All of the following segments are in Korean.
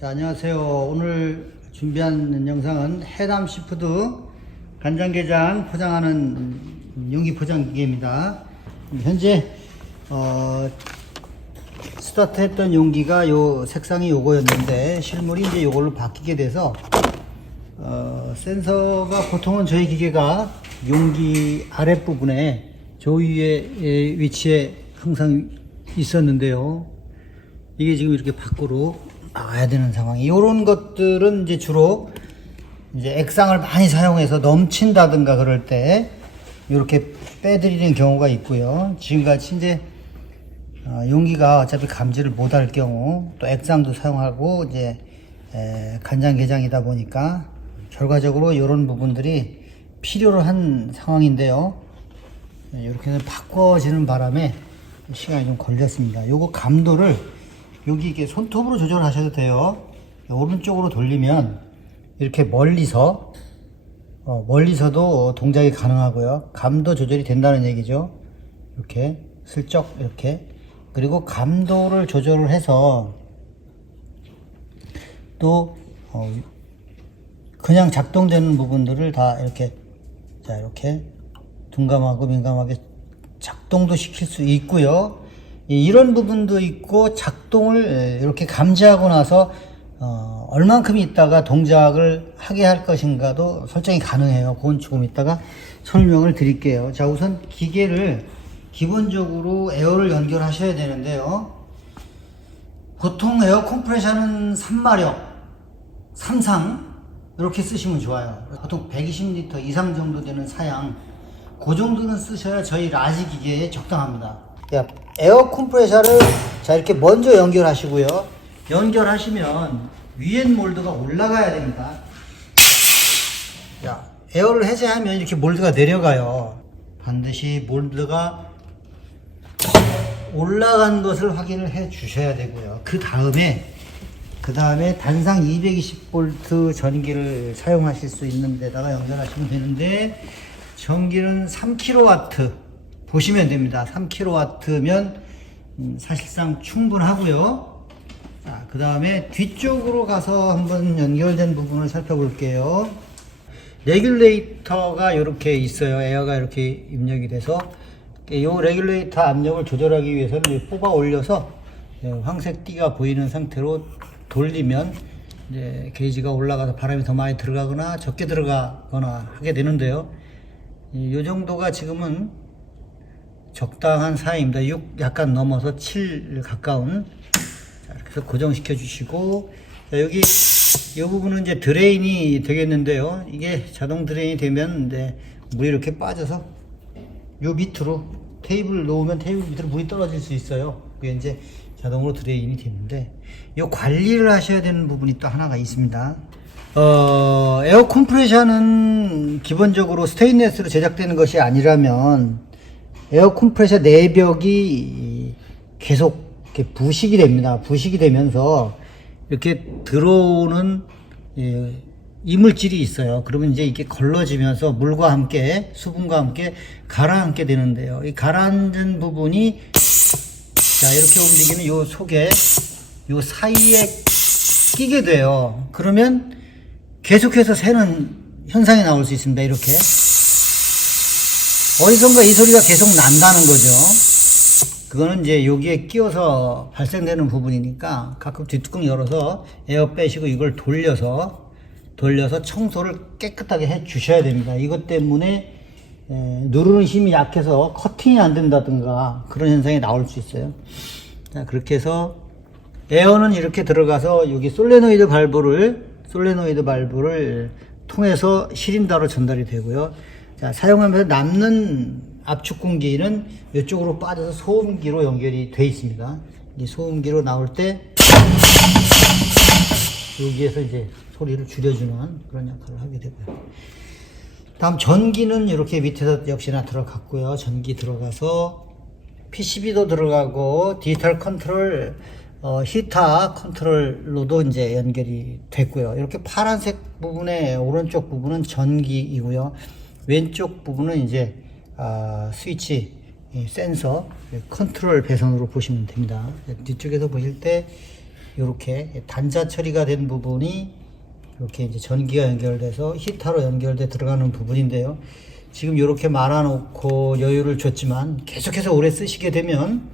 자, 안녕하세요. 오늘 준비한 영상은 해남 시푸드 간장게장 포장하는 용기 포장 기계입니다. 현재 스타트 했던 용기가 요 색상이 요거였는데 실물이 이제 요걸로 바뀌게 돼서 센서가 보통은 저희 기계가 용기 아랫부분에 조위의 위치에 항상 있었는데요. 이게 지금 이렇게 밖으로 나와야 되는 상황이, 이런 것들은 이제 주로 이제 액상을 많이 사용해서 넘친다든가 그럴 때 이렇게 빼드리는 경우가 있고요. 지금같이 이제 용기가 어차피 감지를 못할 경우 또 액상도 사용하고 이제 간장게장이다 보니까 결과적으로 이런 부분들이 필요로 한 상황인데요. 이렇게 바꿔지는 바람에 시간이 좀 걸렸습니다. 요거 감도를 여기 이렇게 손톱으로 조절하셔도 돼요. 오른쪽으로 돌리면 이렇게 멀리서도 동작이 가능하고요. 감도 조절이 된다는 얘기죠. 이렇게 슬쩍 이렇게. 그리고 감도를 조절을 해서 또 그냥 작동되는 부분들을 다 이렇게, 자, 이렇게 둔감하고 민감하게 작동도 시킬 수 있고요. 이런 부분도 있고, 작동을 이렇게 감지하고 나서 얼만큼 있다가 동작을 하게 할 것인가도 설정이 가능해요. 그건 조금 이따가 설명을 드릴게요. 자, 우선 기계를 기본적으로 에어를 연결하셔야 되는데요. 보통 에어 컴프레셔는 3마력, 3상 이렇게 쓰시면 좋아요. 보통 120리터 이상 정도 되는 사양, 그 정도는 쓰셔야 저희 라지 기계에 적당합니다. 에어 컴프레셔를 자 이렇게 먼저 연결하시고요. 연결하시면 위엔 몰드가 올라가야 됩니다. 자, 에어를 해제하면 이렇게 몰드가 내려가요. 반드시 몰드가 올라간 것을 확인을 해 주셔야 되고요. 그 다음에 단상 220V 전기를 사용하실 수 있는 데다가 연결하시면 되는데, 전기는 3kW 보시면 됩니다. 3kW면 사실상 충분하고요. 자, 그 다음에 뒤쪽으로 가서 한번 연결된 부분을 살펴볼게요. 레귤레이터가 이렇게 있어요. 에어가 이렇게 입력이 돼서 이 레귤레이터 압력을 조절하기 위해서는 뽑아 올려서 황색 띠가 보이는 상태로 돌리면 이제 게이지가 올라가서 바람이 더 많이 들어가거나 적게 들어가거나 하게 되는데요. 이 정도가 지금은 적당한 사이입니다. 6 약간 넘어서 7 가까운. 자, 이렇게 해서 고정시켜 주시고, 자, 여기 이 부분은 이제 드레인이 되겠는데요. 이게 자동 드레인이 되면 이제 물이 이렇게 빠져서 요 밑으로 테이블 놓으면 테이블 밑으로 물이 떨어질 수 있어요. 그게 이제 자동으로 드레인이 되는데, 이 관리를 하셔야 되는 부분이 또 하나가 있습니다. 에어 컴프레셔는 기본적으로 스테인레스로 제작되는 것이 아니라면 에어 컴프레셔 내벽이 계속 이렇게 부식이 됩니다. 부식이 되면서 이렇게 들어오는 이물질이 있어요. 그러면 이제 이게 걸러지면서 물과 함께 수분과 함께 가라앉게 되는데요. 이 가라앉은 부분이 자 이렇게 움직이는 요 속에 요 사이에 끼게 돼요. 그러면 계속해서 새는 현상이 나올 수 있습니다. 이렇게 어디선가 이 소리가 계속 난다는 거죠. 그거는 이제 여기에 끼워서 발생되는 부분이니까 가끔 뒷뚜껑 열어서 에어 빼시고 이걸 돌려서 청소를 깨끗하게 해 주셔야 됩니다. 이것 때문에 누르는 힘이 약해서 커팅이 안 된다든가 그런 현상이 나올 수 있어요. 자, 그렇게 해서 에어는 이렇게 들어가서 여기 솔레노이드 발브를 통해서 시린더로 전달이 되고요. 자, 사용하면서 남는 압축 공기는 이쪽으로 빠져서 소음기로 연결이 되어 있습니다. 이 소음기로 나올 때 여기에서 이제 소리를 줄여주는 그런 역할을 하게 되고요. 다음 전기는 이렇게 밑에서 역시나 들어갔고요. 전기 들어가서 PCB도 들어가고 디지털 컨트롤, 히터 컨트롤로도 이제 연결이 됐고요. 이렇게 파란색 부분의 오른쪽 부분은 전기이고요. 왼쪽 부분은 이제 스위치, 센서, 컨트롤 배선으로 보시면 됩니다. 뒤쪽에서 보실 때 이렇게 단자 처리가 된 부분이 이렇게 이제 전기가 연결돼서 히터로 연결돼 들어가는 부분인데요. 지금 이렇게 말아놓고 여유를 줬지만 계속해서 오래 쓰시게 되면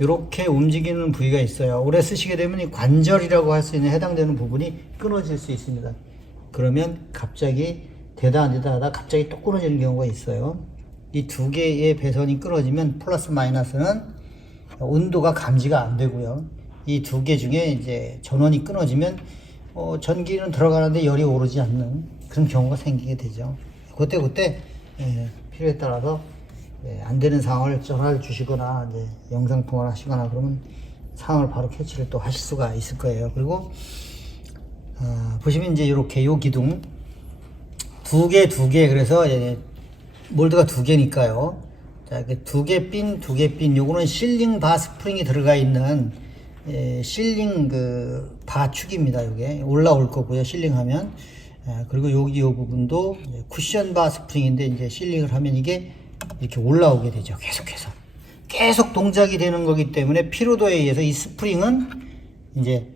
이렇게 움직이는 부위가 있어요. 오래 쓰시게 되면 이 관절이라고 할 수 있는 해당되는 부분이 끊어질 수 있습니다. 그러면 갑자기 되다 안 되다 하다 갑자기 또 끊어지는 경우가 있어요. 이 두 개의 배선이 끊어지면 플러스 마이너스는 온도가 감지가 안 되고요. 이 두 개 중에 이제 전원이 끊어지면 전기는 들어가는데 열이 오르지 않는 그런 경우가 생기게 되죠. 그때 필요에 따라서 안 되는 상황을 전화를 주시거나 이제 영상 통화를 하시거나 그러면 상황을 바로 캐치를 또 하실 수가 있을 거예요. 그리고 보시면 이제 이렇게 요 기둥 두 개 그래서 몰드가 두 개니까요. 자, 이렇게 두 개 핀 요거는 실링 바 스프링이 들어가 있는 실링 그 바축입니다. 요게 올라올 거고요. 실링하면. 그리고 여기 요 부분도 쿠션 바 스프링인데 이제 실링을 하면 이게 이렇게 올라오게 되죠. 계속해서. 계속 동작이 되는 거기 때문에 피로도에 의해서 이 스프링은 이제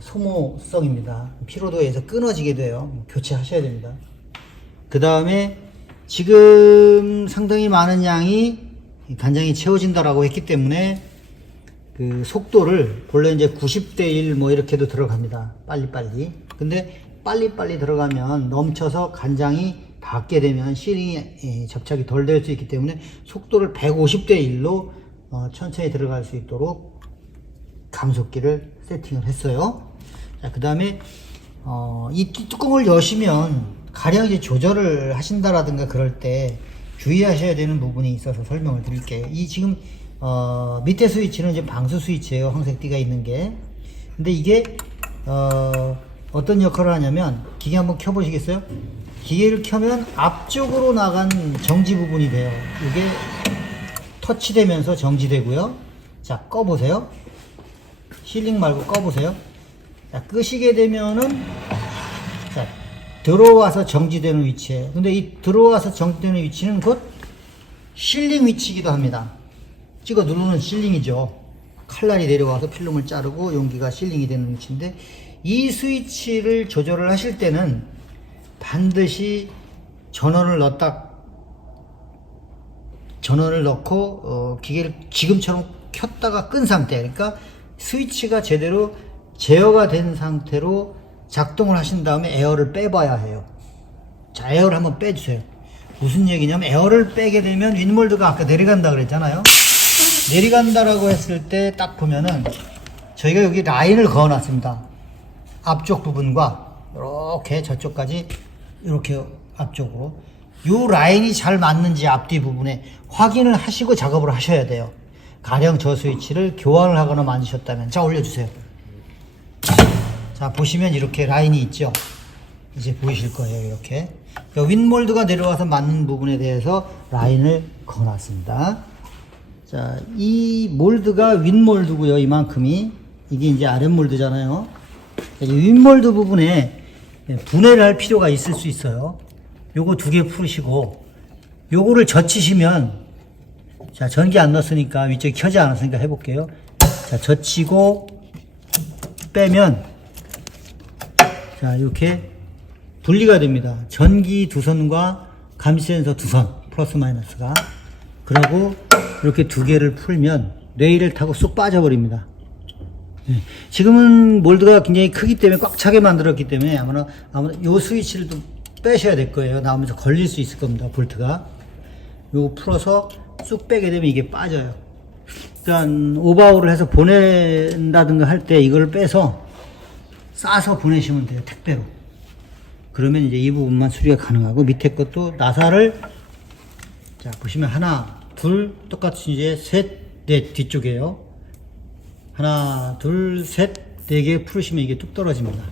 소모성입니다. 피로도에 의해서 끊어지게 돼요. 교체하셔야 됩니다. 그 다음에 지금 상당히 많은 양이 간장이 채워진다라고 했기 때문에 그 속도를 본래 이제 90대 1 뭐 이렇게도 들어갑니다. 빨리빨리. 근데 빨리빨리 들어가면 넘쳐서 간장이 닿게 되면 실링이 접착이 덜 될 수 있기 때문에 속도를 150대 1로 천천히 들어갈 수 있도록 감속기를 세팅을 했어요. 자, 그 다음에 이 뚜껑을 여시면 가령 이제 조절을 하신다라든가 그럴 때 주의하셔야 되는 부분이 있어서 설명을 드릴게요. 이 지금 밑에 스위치는 이제 방수 스위치예요. 황색띠가 있는 게. 근데 이게 어떤 역할을 하냐면 기계 한번 켜보시겠어요? 기계를 켜면 앞쪽으로 나간 정지 부분이 돼요. 이게 터치되면서 정지되고요. 자, 꺼보세요. 실링 말고 꺼보세요. 자, 끄시게 되면은 자, 들어와서 정지되는 위치에. 근데 이 들어와서 정지되는 위치는 곧 실링 위치이기도 합니다. 찍어 누르는 실링이죠. 칼날이 내려와서 필름을 자르고 용기가 실링이 되는 위치인데 이 스위치를 조절을 하실 때는 반드시 전원을 넣고 기계를 지금처럼 켰다가 끈 상태, 그러니까 스위치가 제대로 제어가 된 상태로 작동을 하신 다음에 에어를 빼봐야 해요. 자, 에어를 한번 빼주세요. 무슨 얘기냐면 에어를 빼게 되면 윈몰드가 아까 내려간다 그랬잖아요. 내려간다라고 했을 때 딱 보면은 저희가 여기 라인을 그어놨습니다. 앞쪽 부분과 이렇게 저쪽까지 이렇게 앞쪽으로 이 라인이 잘 맞는지 앞뒤 부분에 확인을 하시고 작업을 하셔야 돼요. 가령 저 스위치를 교환을 하거나 만지셨다면 자, 올려주세요. 자, 보시면 이렇게 라인이 있죠. 이제 보이실 거예요. 이렇게 윈몰드가 내려와서 맞는 부분에 대해서 라인을 그어놨습니다. 자, 이 몰드가 윈몰드고요. 이만큼이 이게 이제 아랫몰드잖아요. 이 윈몰드 부분에 분해를 할 필요가 있을 수 있어요. 요거 두 개 풀으시고 요거를 젖히시면, 자, 전기 안 넣었으니까 위쪽이 켜지 않았으니까 해볼게요. 자, 젖히고 빼면 자, 이렇게 분리가 됩니다. 전기 두 선과 감지 센서 두 선 플러스 마이너스가. 그리고 이렇게 두 개를 풀면 레일을 타고 쏙 빠져버립니다. 지금은 몰드가 굉장히 크기 때문에 꽉 차게 만들었기 때문에 아마 요 스위치를 좀 빼셔야 될 거예요. 나오면서 걸릴 수 있을 겁니다. 볼트가. 요거 풀어서 쑥 빼게 되면 이게 빠져요. 그러니까 오버하울을 해서 보낸다든가 할 때 이걸 빼서 싸서 보내시면 돼요. 택배로. 그러면 이제 이 부분만 수리가 가능하고 밑에 것도 나사를 자, 보시면 하나, 둘, 똑같이 이제 셋, 넷 뒤쪽에요. 하나, 둘, 셋, 네 개 풀으시면 이게 뚝 떨어집니다.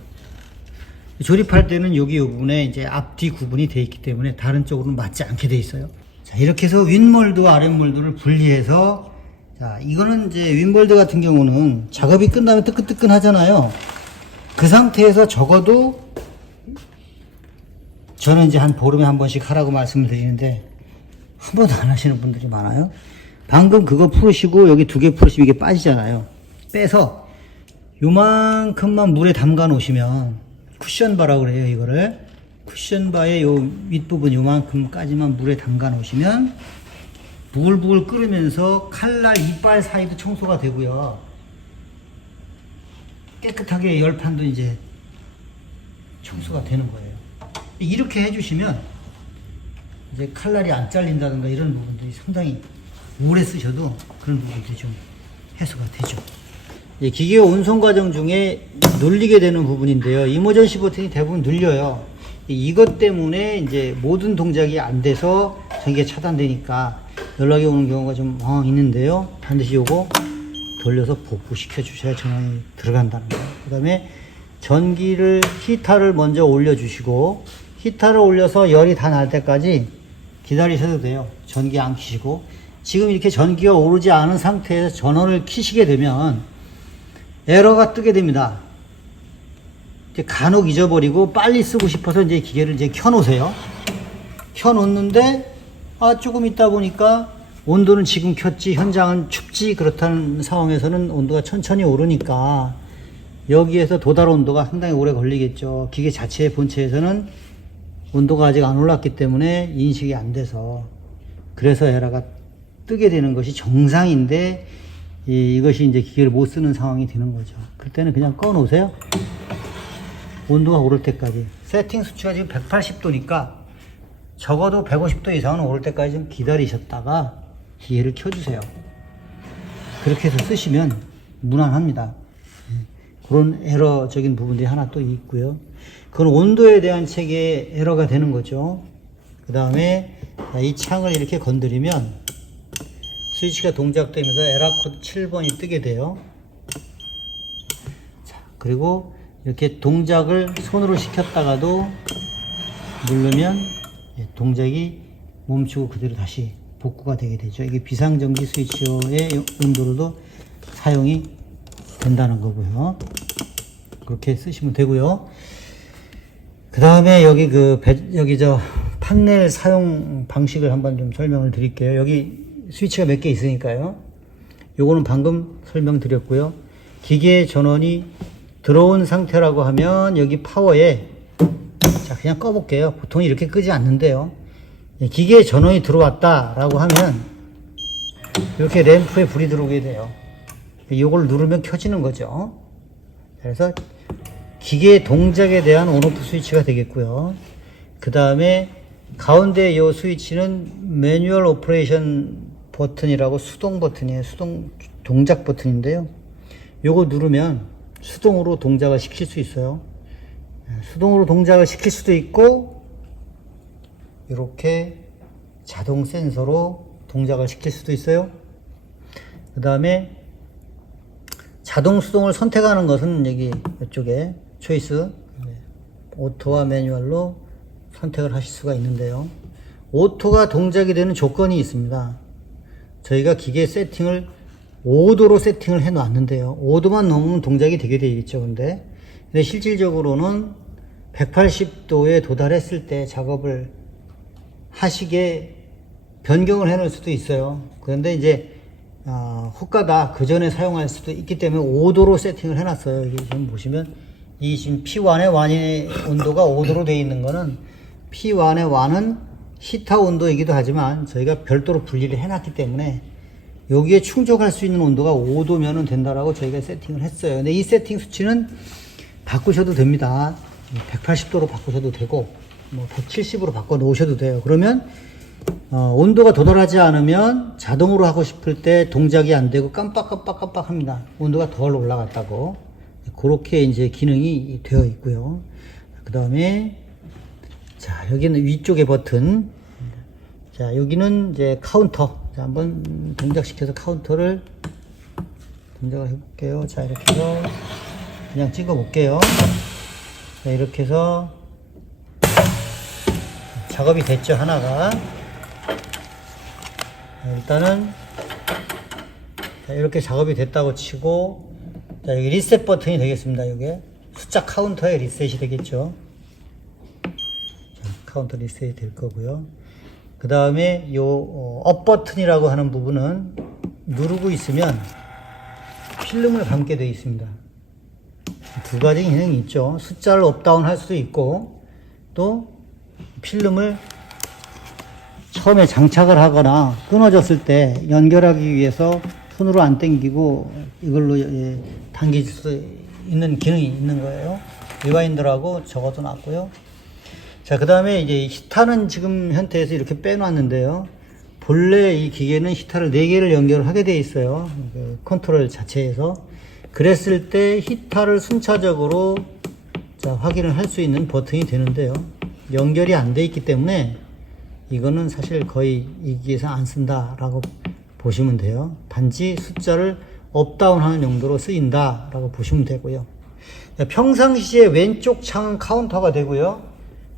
조립할 때는 여기 이 부분에 이제 앞뒤 구분이 되어 있기 때문에 다른 쪽으로는 맞지 않게 되어 있어요. 자, 이렇게 해서 윈몰드와 아랫몰드를 분리해서, 자, 이거는 이제 윈몰드 같은 경우는 작업이 끝나면 뜨끈뜨끈 하잖아요. 그 상태에서 적어도 저는 이제 한 보름에 한 번씩 하라고 말씀을 드리는데 한 번도 안 하시는 분들이 많아요. 방금 그거 풀으시고 여기 두 개 풀으시면 이게 빠지잖아요. 빼서 요만큼만 물에 담가 놓으시면 쿠션바라고 그래요. 이거를 쿠션바의 요 윗부분 요만큼까지만 물에 담가 놓으시면 부글부글 끓으면서 칼날 이빨 사이도 청소가 되고요. 깨끗하게 열판도 이제 청소가 되는 거예요. 이렇게 해주시면 이제 칼날이 안 잘린다든가 이런 부분들이 상당히 오래 쓰셔도 그런 부분들이 좀 해소가 되죠. 기계 온선 과정 중에 눌리게 되는 부분인데요. 이머전시 버튼이 대부분 눌려요. 이것 때문에 이제 모든 동작이 안 돼서 전기가 차단되니까 연락이 오는 경우가 좀 있는데요. 반드시 요거 돌려서 복구시켜 주셔야 전원이 들어간다는 거예요. 그 다음에 전기를 히터를 먼저 올려주시고 히터를 올려서 열이 다 날 때까지 기다리셔도 돼요. 전기 안 켜시고 지금 이렇게 전기가 오르지 않은 상태에서 전원을 켜시게 되면 에러가 뜨게 됩니다. 이제 간혹 잊어버리고 빨리 쓰고 싶어서 이제 기계를 이제 켜놓으세요. 켜놓는데 조금 있다 보니까 온도는 지금 켰지 현장은 춥지 그렇다는 상황에서는 온도가 천천히 오르니까 여기에서 도달 온도가 상당히 오래 걸리겠죠. 기계 자체의 본체에서는 온도가 아직 안 올랐기 때문에 인식이 안 돼서 그래서 에러가 뜨게 되는 것이 정상인데 이것이 이제 기계를 못 쓰는 상황이 되는 거죠. 그럴 때는 그냥 꺼 놓으세요. 온도가 오를 때까지. 세팅 수치가 지금 180도니까 적어도 150도 이상은 오를 때까지 좀 기다리셨다가 기계를 켜주세요. 그렇게 해서 쓰시면 무난합니다. 그런 에러적인 부분들이 하나 또 있고요. 그건 온도에 대한 책에 에러가 되는 거죠. 그 다음에 이 창을 이렇게 건드리면 스위치가 동작되면서 에러 코드 7번이 뜨게 돼요. 자, 그리고 이렇게 동작을 손으로 시켰다가도 누르면 동작이 멈추고 그대로 다시 복구가 되게 되죠. 이게 비상전기 스위치의 온도로도 사용이 된다는 거고요. 그렇게 쓰시면 되고요. 그 다음에 여기 판넬 사용 방식을 한번 좀 설명을 드릴게요. 여기 스위치가 몇 개 있으니까요. 요거는 방금 설명드렸고요. 기계 전원이 들어온 상태라고 하면 여기 파워에 자 그냥 꺼볼게요. 보통 이렇게 끄지 않는데요. 기계에 전원이 들어왔다라고 하면 이렇게 램프에 불이 들어오게 돼요. 이걸 누르면 켜지는 거죠. 그래서 기계의 동작에 대한 온오프 스위치가 되겠고요. 그 다음에 가운데 이 스위치는 매뉴얼 오퍼레이션 버튼이라고 수동 버튼이에요. 수동 동작 버튼인데요. 요거 누르면 수동으로 동작을 시킬 수 있어요. 수동으로 동작을 시킬 수도 있고 이렇게 자동 센서로 동작을 시킬 수도 있어요. 그 다음에 자동 수동을 선택하는 것은 여기 이쪽에 초이스 오토와 매뉴얼로 선택을 하실 수가 있는데요. 오토가 동작이 되는 조건이 있습니다. 저희가 기계 세팅을 5도로 세팅을 해 놨는데요. 5도만 넘으면 동작이 되게 되겠죠. 근데 실질적으로는 180도에 도달했을 때 작업을 하시게 변경을 해 놓을 수도 있어요. 그런데 이제 혹가다 그 전에 사용할 수도 있기 때문에 5도로 세팅을 해 놨어요. 여기 지금 보시면 이 지금 P1의 완의 온도가 5도로 되어 있는 거는 P1의 완은 히터 온도이기도 하지만 저희가 별도로 분리를 해 놨기 때문에 여기에 충족할 수 있는 온도가 5도면 된다라고 저희가 세팅을 했어요. 근데 이 세팅 수치는 바꾸셔도 됩니다. 180도로 바꾸셔도 되고, 170으로 바꿔 놓으셔도 돼요. 그러면, 온도가 도달하지 않으면 자동으로 하고 싶을 때 동작이 안 되고 깜빡깜빡 합니다. 온도가 덜 올라갔다고. 그렇게 이제 기능이 되어 있고요. 그 다음에, 자, 여기는 위쪽에 버튼. 자, 여기는 이제 카운터. 자, 한번 동작시켜서 카운터를 동작을 해볼게요. 자, 이렇게 해서 그냥 찍어 볼게요. 자, 이렇게 해서 작업이 됐죠, 하나가. 자, 일단은 자, 이렇게 작업이 됐다고 치고, 자, 여기 리셋 버튼이 되겠습니다. 이게 숫자 카운터의 리셋이 되겠죠. 자, 카운터 리셋이 될 거고요. 그 다음에 요 업 버튼이라고 하는 부분은 누르고 있으면 필름을 감게 되어 있습니다. 두 가지 기능이 있죠. 숫자를 업다운 할 수도 있고, 또 필름을 처음에 장착을 하거나 끊어졌을 때 연결하기 위해서 손으로 안 당기고 이걸로 당길 수 있는 기능이 있는 거예요. 리와인더라고 적어도 놨고요. 자, 그 다음에 이제 히타는 지금 형태에서 이렇게 빼놨는데요. 본래 이 기계는 히타를 4개를 연결을 하게 되어 있어요. 그 컨트롤 자체에서. 그랬을 때 히타를 순차적으로 자, 확인을 할 수 있는 버튼이 되는데요. 연결이 안 돼 있기 때문에 이거는 사실 거의 이 기계에서 안 쓴다라고 보시면 돼요. 단지 숫자를 업다운 하는 용도로 쓰인다라고 보시면 되고요. 평상시에 왼쪽 창은 카운터가 되고요.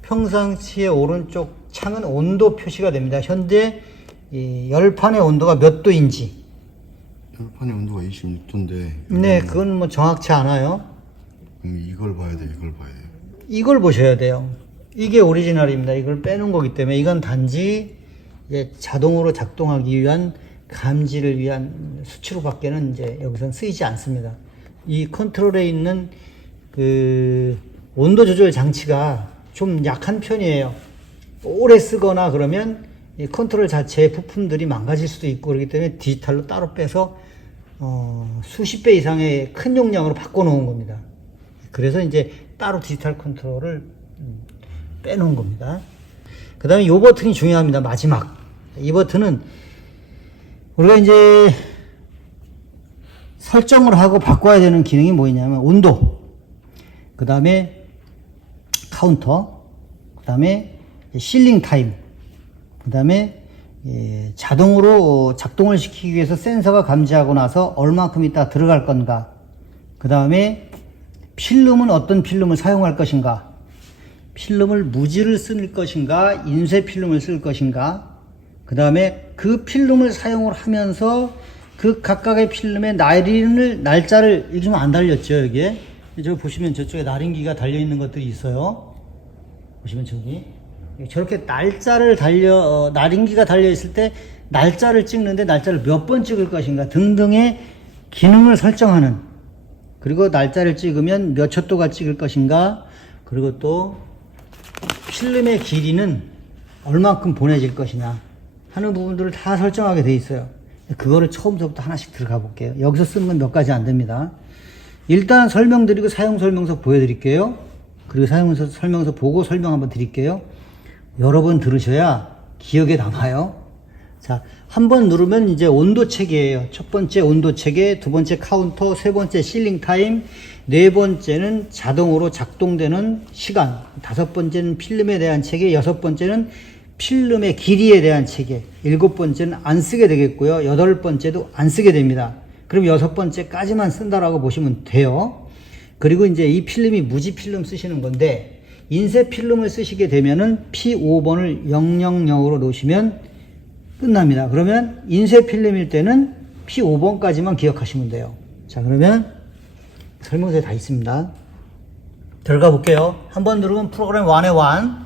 평상시에 오른쪽 창은 온도 표시가 됩니다. 현재 이 열판의 온도가 몇 도인지. 열판의 온도가 26도인데. 네, 그건 뭐 정확치 않아요. 이걸 봐야 돼, 이걸 봐야 돼. 이걸 보셔야 돼요. 이게 오리지널입니다. 이걸 빼놓은 거기 때문에 이건 단지 자동으로 작동하기 위한 감지를 위한 수치로 밖에는 이제 여기서는 쓰이지 않습니다. 이 컨트롤에 있는 그 온도 조절 장치가 좀 약한 편이에요. 오래 쓰거나 그러면 이 컨트롤 자체의 부품들이 망가질 수도 있고 그렇기 때문에 디지털로 따로 빼서 수십 배 이상의 큰 용량으로 바꿔 놓은 겁니다. 그래서 이제 따로 디지털 컨트롤을 빼놓은 겁니다. 그 다음에 이 버튼이 중요합니다. 마지막. 이 버튼은 우리가 이제 설정을 하고 바꿔야 되는 기능이 뭐냐면 온도, 그 다음에 카운터, 그 다음에 실링 타임, 그 다음에 자동으로 작동을 시키기 위해서 센서가 감지하고 나서 얼마큼 있다 들어갈 건가, 그 다음에 필름은 어떤 필름을 사용할 것인가, 필름을 무지를 쓸 것인가 인쇄 필름을 쓸 것인가, 그 다음에 그 필름을 사용을 하면서 그 각각의 필름의 날짜를 이게 좀 안 달렸죠. 여기에 저 보시면 저쪽에 날인기가 달려 있는 것들이 있어요. 보시면 저기 저렇게 날인기가 달려 있을 때 날짜를 찍는데 날짜를 몇 번 찍을 것인가 등등의 기능을 설정하는, 그리고 날짜를 찍으면 몇 초 동안 찍을 것인가, 그리고 또 필름의 길이는 얼만큼 보내질 것이냐 하는 부분들을 다 설정하게 돼 있어요. 그거를 처음부터 하나씩 들어가 볼게요. 여기서 쓰는 건 몇 가지 안 됩니다. 일단 설명드리고 사용 설명서 보여드릴게요. 그리고 사용 설명서 보고 설명 한번 드릴게요. 여러 번 들으셔야 기억에 남아요. 자, 한 번 누르면 이제 온도 체계예요. 첫 번째 온도 체계, 두 번째 카운터, 세 번째 실링 타임, 네 번째는 자동으로 작동되는 시간, 다섯 번째는 필름에 대한 체계, 여섯 번째는 필름의 길이에 대한 체계, 일곱 번째는 안 쓰게 되겠고요. 여덟 번째도 안 쓰게 됩니다. 그럼 여섯 번째까지만 쓴다라고 보시면 돼요. 그리고 이제 이 필름이 무지 필름 쓰시는 건데, 인쇄 필름을 쓰시게 되면은 P5번을 000으로 놓으시면 끝납니다. 그러면 인쇄 필름일 때는 P5번까지만 기억하시면 돼요. 자, 그러면 설명서에 다 있습니다. 들어가 볼게요. 한번 누르면 프로그램 1의 1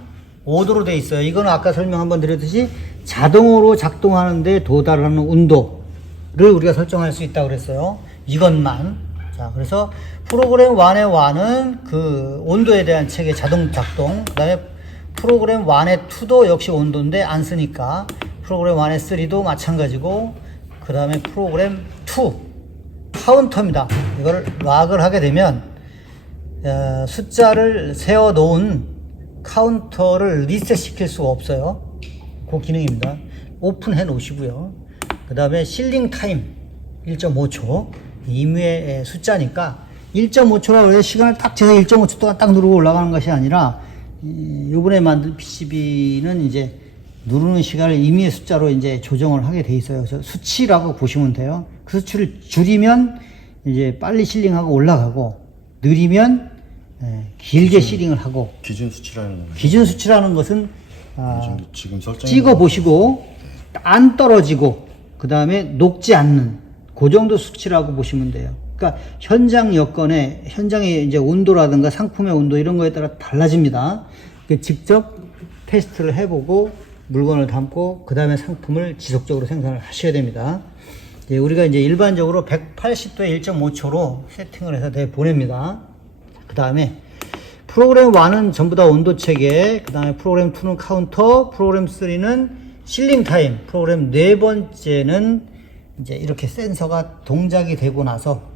5도로 되어 있어요. 이거는 아까 설명 한번 드렸듯이 자동으로 작동하는데 도달하는 온도를 우리가 설정할 수 있다고 그랬어요. 이것만. 자, 그래서 프로그램 1의 1은 그 온도에 대한 체계 자동 작동, 그 다음에 프로그램 1의 2도 역시 온도인데 안 쓰니까 프로그램 1의 3도 마찬가지고, 그 다음에 프로그램 2 카운터입니다. 이걸 락을 하게 되면 숫자를 세워 놓은 카운터를 리셋 시킬 수가 없어요. 그 기능입니다. 오픈해 놓으시고요. 그 다음에 실링 타임 1.5초 임의의 숫자니까 1.5초라고 해서 시간을 딱 재서 1.5초 동안 딱 누르고 올라가는 것이 아니라, 요번에 만든 PCB는 이제 누르는 시간을 임의의 숫자로 이제 조정을 하게 돼 있어요. 그래서 수치라고 보시면 돼요. 그 수치를 줄이면 이제 빨리 실링하고 올라가고, 느리면 길게 실링을 하고. 기준 수치라는 거예요. 기준 수치라는 것은 지금 설정 찍어 보시고 안 떨어지고 그 다음에 녹지 않는 그 정도 수치라고 보시면 돼요. 그러니까 현장 여건에 현장의 이제 온도라든가 상품의 온도 이런 거에 따라 달라집니다. 직접 테스트를 해보고 물건을 담고 그 다음에 상품을 지속적으로 생산을 하셔야 됩니다. 우리가 이제 일반적으로 180도에 1.5초로 세팅을 해서 보냅니다. 그 다음에 프로그램 1은 전부 다 온도 체계, 그 다음에 프로그램 2는 카운터, 프로그램 3는 실링 타임, 프로그램 네 번째는 이제 이렇게 센서가 동작이 되고 나서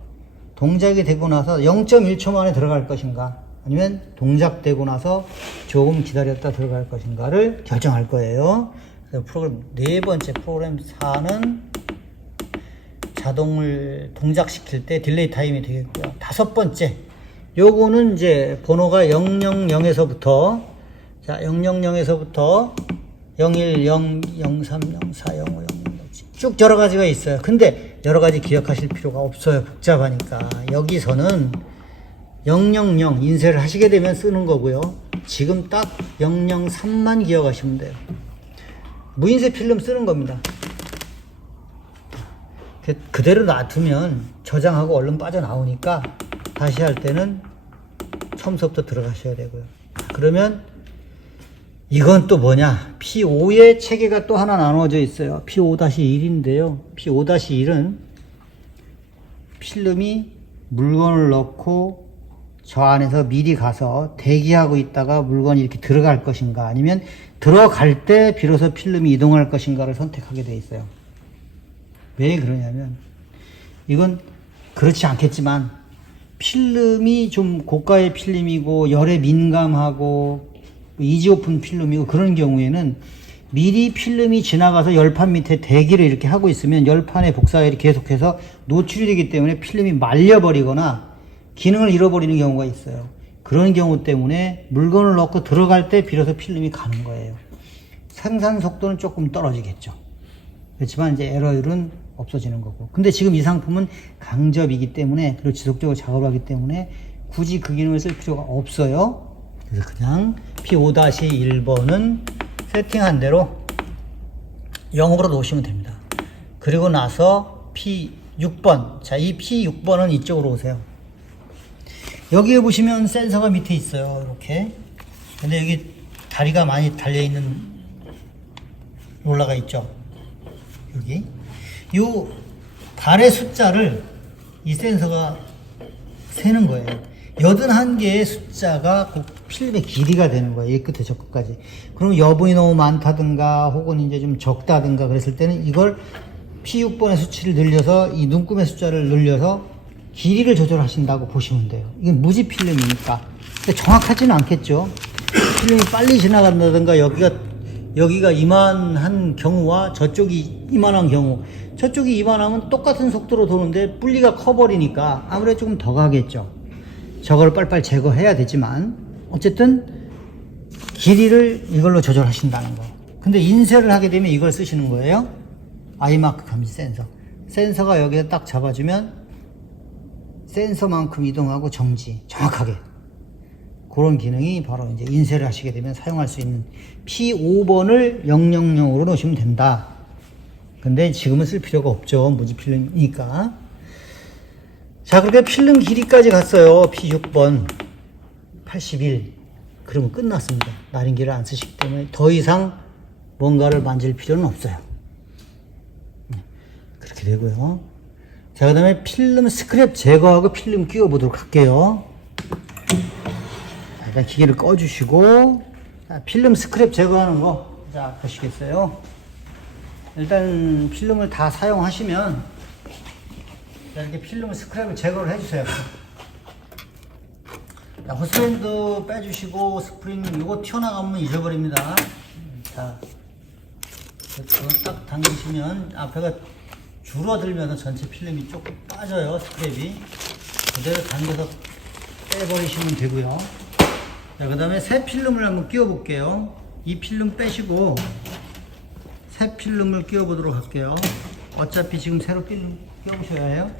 0.1초 만에 들어갈 것인가, 아니면 동작되고 나서 조금 기다렸다 들어갈 것인가를 결정할 거예요. 그래서 프로그램 네 번째, 프로그램 4는 자동을 동작시킬 때 딜레이 타임이 되겠고요. 다섯 번째, 요거는 이제 번호가 000에서부터, 자, 000에서부터 01, 0, 03, 04, 05, 06, 쭉 여러 가지가 있어요. 근데 여러 가지 기억하실 필요가 없어요. 복잡하니까. 여기서는 000 인쇄를 하시게 되면 쓰는 거고요. 지금 딱 003만 기억하시면 돼요. 무인쇄 필름 쓰는 겁니다. 그대로 놔두면 저장하고 얼른 빠져나오니까 다시 할 때는 처음부터 들어가셔야 되고요. 그러면 이건 또 뭐냐, P5의 체계가 또 하나 나눠져 있어요. P5-1인데요 P5-1은 필름이 물건을 넣고 저 안에서 미리 가서 대기하고 있다가 물건이 이렇게 들어갈 것인가, 아니면 들어갈 때 비로소 필름이 이동할 것인가를 선택하게 돼 있어요. 왜 그러냐면, 이건 그렇지 않겠지만 필름이 좀 고가의 필름이고 열에 민감하고 이지오픈 필름이고 그런 경우에는 미리 필름이 지나가서 열판 밑에 대기를 이렇게 하고 있으면 열판의 복사열이 계속해서 노출이 되기 때문에 필름이 말려버리거나 기능을 잃어버리는 경우가 있어요. 그런 경우 때문에 물건을 넣고 들어갈 때 비로소 필름이 가는 거예요. 생산 속도는 조금 떨어지겠죠. 그렇지만 이제 에러율은 없어지는 거고. 근데 지금 이 상품은 강접이기 때문에, 그리고 지속적으로 작업을 하기 때문에 굳이 그 기능을 쓸 필요가 없어요. 그래서 그냥 P5-1번은 세팅한 대로 0으로 놓으시면 됩니다. 그리고 나서 P6번. 자, 이 P6번은 이쪽으로 오세요. 여기에 보시면 센서가 밑에 있어요. 이렇게. 근데 여기 다리가 많이 달려있는 롤러가 있죠. 여기. 요 발의 숫자를 이 센서가 세는 거예요. 81개의 숫자가 그 필름의 길이가 되는 거예요. 이 끝에 저 끝까지. 그럼 여분이 너무 많다든가 혹은 이제 좀 적다든가 그랬을 때는 이걸 P6번의 수치를 늘려서 이 눈금의 숫자를 늘려서 길이를 조절하신다고 보시면 돼요. 이건 무지 필름이니까. 근데 정확하지는 않겠죠. 필름이 빨리 지나간다든가 여기가 이만한 경우와 저쪽이 이만한 경우, 저쪽이 이만하면 똑같은 속도로 도는데 분리가 커버리니까 아무래도 조금 더 가겠죠. 저걸 빨빨 제거해야 되지만 어쨌든 길이를 이걸로 조절하신다는 거. 근데 인쇄를 하게 되면 이걸 쓰시는 거예요. 아이마크 감지 센서. 센서가 여기에 딱 잡아주면 센서만큼 이동하고 정지 정확하게, 그런 기능이 바로 이제 인쇄를 하시게 되면 사용할 수 있는 P5번을 000으로 놓으시면 된다. 근데 지금은 쓸 필요가 없죠. 무지 필름이니까. 자, 그렇게 필름 길이까지 갔어요. P6번 81. 그러면 끝났습니다. 나린기를 안 쓰시기 때문에 더 이상 뭔가를 만질 필요는 없어요. 그렇게 되고요. 자, 그 다음에 필름 스크랩 제거하고 필름 끼워 보도록 할게요. 일단 기계를 꺼주시고, 자, 필름 스크랩 제거하는 거, 자, 보시겠어요? 일단 필름을 다 사용하시면 자, 이렇게 필름 스크랩을 제거를 해주세요. 자, 호스밴드 빼주시고 스프링 이거 튀어나가면 잊어버립니다. 자, 딱 당기시면 앞에가 줄어들면서 전체 필름이 조금 빠져요. 스크랩이 그대로 당겨서 빼버리시면 되고요. 자, 그 다음에 새 필름을 한번 끼워 볼게요. 이 필름 빼시고 새 필름을 끼워 보도록 할게요. 어차피 지금 새로 필름 끼워보셔야 해요.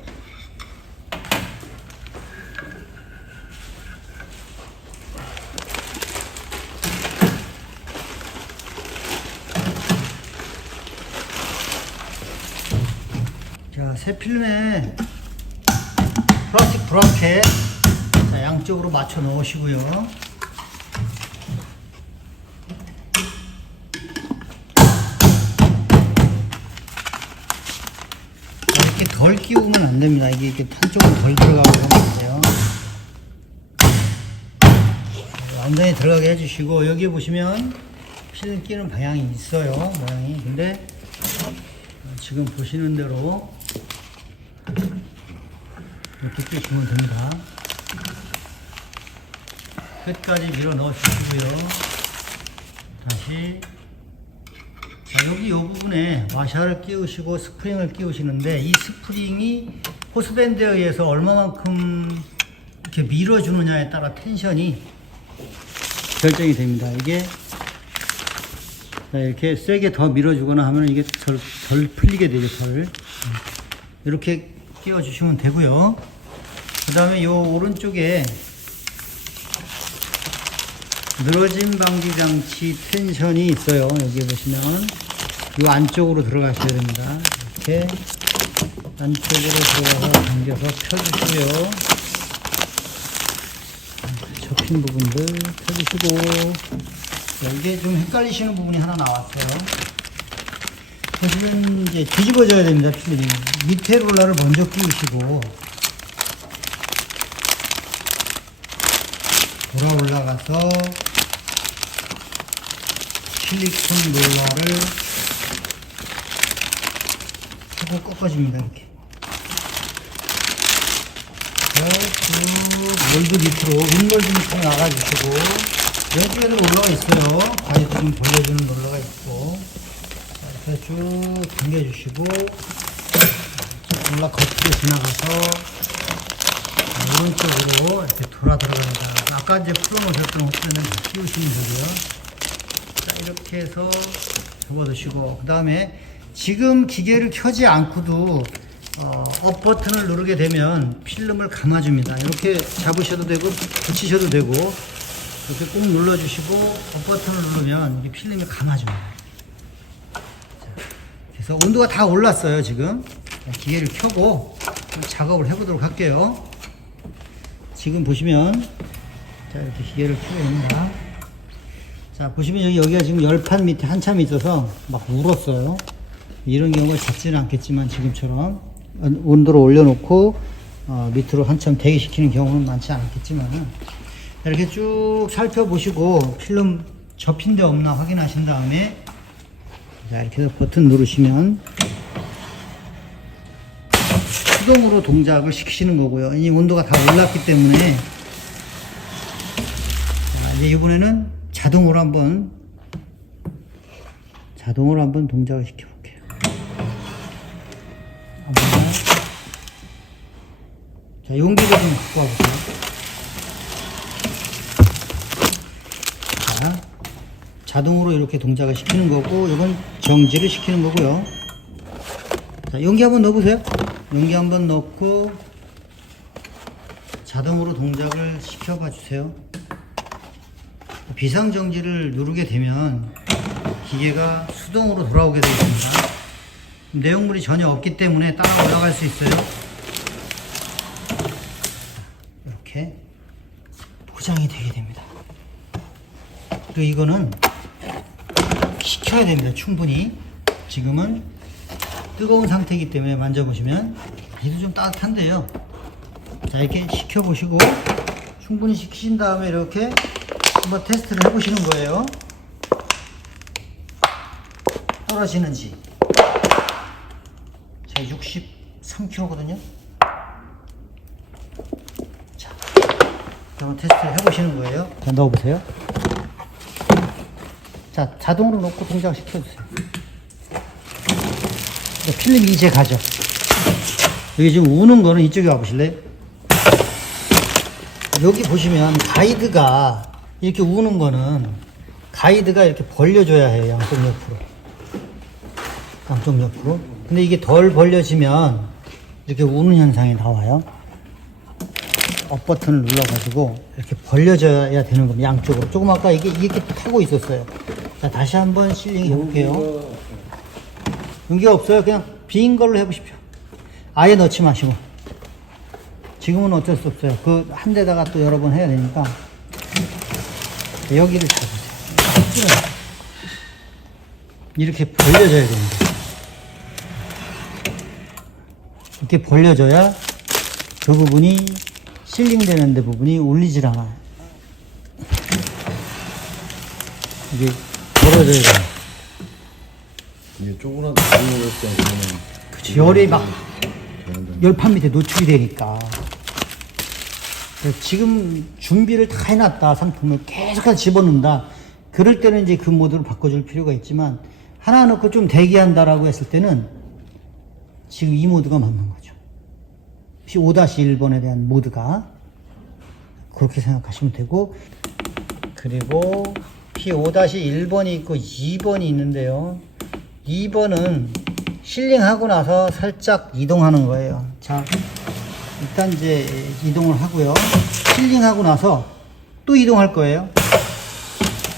자, 새 필름에 플라스틱 브라켓, 자, 양쪽으로 맞춰 넣으시고요. 이렇게 덜 끼우면 안 됩니다. 이게 이렇게 한쪽은 덜 들어가고 하면 돼요. 완전히 들어가게 해주시고, 여기 보시면 필름 끼는 방향이 있어요, 모양이. 근데 지금 보시는 대로 이렇게 끼시면 됩니다. 끝까지 밀어 넣어 주시고요. 다시, 자, 여기 이 부분에 와샤를 끼우시고 스프링을 끼우시는데, 이 스프링이 호스밴드에 의해서 얼마만큼 이렇게 밀어주느냐에 따라 텐션이 결정이 됩니다. 이게 이렇게 세게 더 밀어주거나 하면 이게 덜 풀리게 되죠, 덜. 이렇게 끼워주시면 되고요. 그 다음에 요 오른쪽에 늘어짐 방지 장치 텐션이 있어요. 여기 보시면 이 안쪽으로 들어가셔야 됩니다. 이렇게 안쪽으로 들어가서 당겨서 펴주시고요. 접힌 부분들 펴주시고. 자, 이게 좀 헷갈리시는 부분이 하나 나왔어요. 사실은 이제 뒤집어져야 됩니다. 필름이 밑에 롤러를 먼저 끼우시고 돌아 올라가서 실리콘 롤러를 하고 꺾어줍니다. 이렇게 쭉 몰드 밑으로 윗몰드 밑으로 나가주시고, 왼쪽에도 롤러가 있어요. 가이드 좀 돌려주는 롤러가 있고, 이렇게 쭉 당겨주시고, 롤러 겉으로 지나가서 오른쪽으로 이렇게 돌아 들어갑니다. 아까 이제 풀어놓으셨던 호스밴드는 다 끼우시면 되고요. 자, 이렇게 해서 접어두시고, 그 다음에 지금 기계를 켜지 않고도 업 버튼을 누르게 되면 필름을 감아줍니다. 이렇게 잡으셔도 되고 붙이셔도 되고, 이렇게 꾹 눌러주시고 업 버튼을 누르면 이 필름이 감아줍니다. 자, 그래서 온도가 다 올랐어요. 지금 기계를 켜고 작업을 해보도록 할게요. 지금 보시면, 자, 이렇게 기계를 켜게 됩니다. 자, 보시면 여기가 지금 열판 밑에 한참 있어서 막 울었어요. 이런 경우가 잦지는 않겠지만 지금처럼 온도를 올려놓고 밑으로 한참 대기시키는 경우는 많지 않겠지만, 이렇게 쭉 살펴보시고 필름 접힌 데 없나 확인하신 다음에, 자, 이렇게 해서 버튼 누르시면 수동으로 동작을 시키시는 거고요. 이 온도가 다 올랐기 때문에, 자, 이제 이번에는 자동으로 한번 동작을 시켜볼게요. 자, 용기를 좀 갖고 와보세요. 자, 자동으로 이렇게 동작을 시키는 거고, 이건 정지를 시키는 거고요. 자, 용기 한번 넣어보세요. 용기 한번 넣고 자동으로 동작을 시켜봐 주세요. 비상정지를 누르게 되면 기계가 수동으로 돌아오게 되어 있습니다. 내용물이 전혀 없기 때문에 따라 올라갈 수 있어요. 이렇게 포장이 되게 됩니다. 그리고 이거는 식혀야 됩니다. 충분히. 지금은 뜨거운 상태이기 때문에 만져보시면 아직도 좀 따뜻한데요. 자, 이렇게 식혀보시고 충분히 식히신 다음에 이렇게 한번 테스트를 해보시는 거예요. 떨어지는지. 자, 63kg거든요. 자, 한번 테스트를 해보시는 거예요. 자, 넣어보세요. 자, 자동으로 놓고 동작 시켜주세요. 자, 필름이 이제 가죠. 여기 지금 우는 거는 이쪽에 와보실래요? 여기 보시면 가이드가 이렇게 우는 거는 가이드가 이렇게 벌려줘야 해요. 양쪽 옆으로. 양쪽 옆으로. 근데 이게 덜 벌려지면 이렇게 우는 현상이 나와요. 업 버튼을 눌러가지고 이렇게 벌려져야 되는 겁니다. 양쪽으로. 조금 아까 이게 이렇게 타고 있었어요. 자, 다시 한번 실링 해볼게요. 용기가 없어요. 그냥 빈 걸로 해보십시오. 아예 넣지 마시고. 지금은 어쩔 수 없어요. 그 한 대다가 또 여러 번 해야 되니까. 여기를 잡으세요. 이렇게 벌려져야 됩니다. 이렇게 벌려져야 그 부분이 실링되는 데 부분이 울리질 않아요. 이게 벌어져야 돼요. 이게 쪼그라들 때는 그치, 열이 막 열판 밑에 노출이 되니까. 지금 준비를 다 해놨다, 상품을 계속해서 집어넣는다. 그럴 때는 이제 그 모드로 바꿔줄 필요가 있지만, 하나 넣고 좀 대기한다라고 했을 때는 지금 이 모드가 맞는 거죠. P5-1번에 대한 모드가. 그렇게 생각하시면 되고, 그리고 P5-1번이 있고 2번이 있는데요. 2번은 실링하고 나서 살짝 이동하는 거예요. 자, 일단 이제 이동을 하고요. 실링하고 나서 또 이동할 거예요.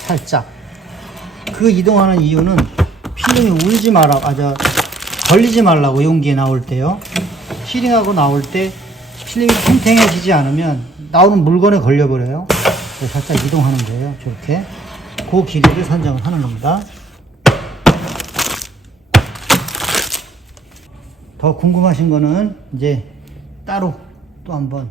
살짝. 그 이동하는 이유는 필름이 울지 마라, 걸리지 말라고, 용기에 나올 때요. 실링하고 나올 때 필름이 팽팽해지지 않으면 나오는 물건에 걸려버려요. 그래서 살짝 이동하는 거예요. 저렇게. 그 길이를 선정을 하는 겁니다. 더 궁금하신 거는 이제 따로 또 한번